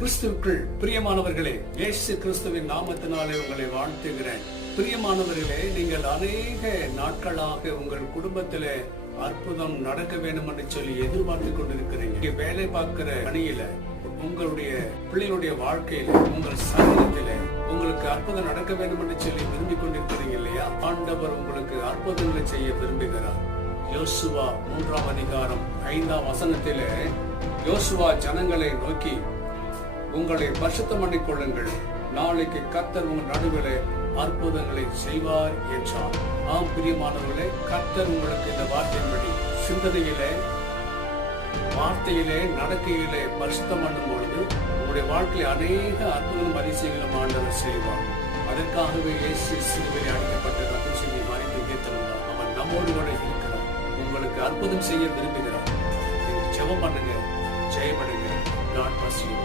கிறிஸ்துவுக்குள் பிரியமானவர்களே, இயேசு கிறிஸ்துவின் நாமத்தினாலே உங்களை வாழ்த்துகிறேன். பிரியமானவர்களே, நீங்கள் அநேக நாட்களாக உங்கள் குடும்பத்திலே அற்புதம் நடக்க வேண்டும் என்று சொல்லி எதிர்பார்த்து கொண்டிருக்கிறீங்க. வேலை பார்க்கிற பணியில, உங்களுடைய பிள்ளைகளுடைய வாழ்க்கையில, உங்கள் சரீரத்தில உங்களுக்கு அற்புதம் நடக்க வேண்டும் என்று சொல்லி விரும்பிக் கொண்டிருக்கிறீங்க இல்லையா? ஆண்டவர் உங்களுக்கு அற்புதங்களை செய்ய விரும்புகிறார். யோசுவா 3ஆம் அதிகாரம் 5ஆம் வசனத்திலே யோசுவா ஜனங்களை நோக்கி, உங்களை பரிசுத்தம் பண்ணிக் கொள்ளுங்கள், நாளைக்கு கர்த்தர் உங்கள் நடுவிலே அற்புதங்களை செய்வார் என்றார். ஆம் பிரியமானவர்களே, கர்த்தர் உங்களுக்கு இந்த வார்த்தையின்படி சிந்தனையிலே, வார்த்தையிலே, நடக்கையிலே பரிசுத்தம் பண்ணும் பொழுது உங்களுடைய வாழ்க்கையில் அநேக அற்புதம் அதிசயங்களும் ஆண்டவர் செய்வார். அதற்காகவே இயேசு சிலுவையில் அடிக்கப்பட்ட ரத்தம் செய்தி மறித்து உயிர்த்தெழுந்தார். அவன் நம்மோடு கூட இருக்கிறார். உங்களுக்கு அற்புதம் செய்ய விரும்புகிறார். ஜெபம் பண்ணுங்க, ஜெயப்படுங்க. God bless you.